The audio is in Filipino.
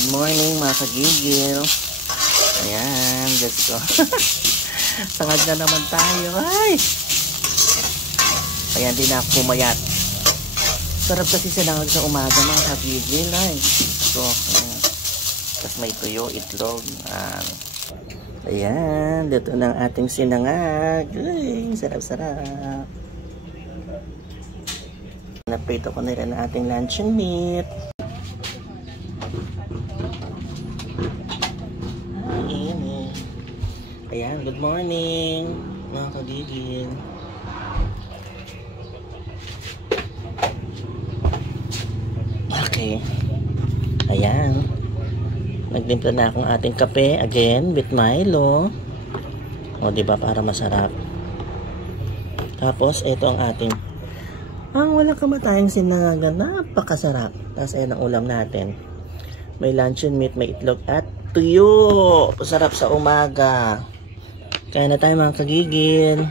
Good morning mga kagigil. Ayan, let's go. Sangad na naman tayo. Ay! Ayan, di na ako pumayat. Sarap kasi sinangag sa umaga mga kagigil. Ay, so, tapos may tuyo, itlog. Ayan, dito na ang ating sinangag. Ay, sarap-sarap. Naprito ko na rin ang ating luncheon meat. Ayan, good morning mga kagigil. Okay. Ayan. Nagtimpla na akong ating kape again with Milo. O diba para masarap. Tapos ito ang ating walang kamatayang sinangagan. Napakasarap. Tapos ayan ang ulam natin. May luncheon meat, may itlog at tuyo. Sarap sa umaga. Kaya na tayo mga kagigil.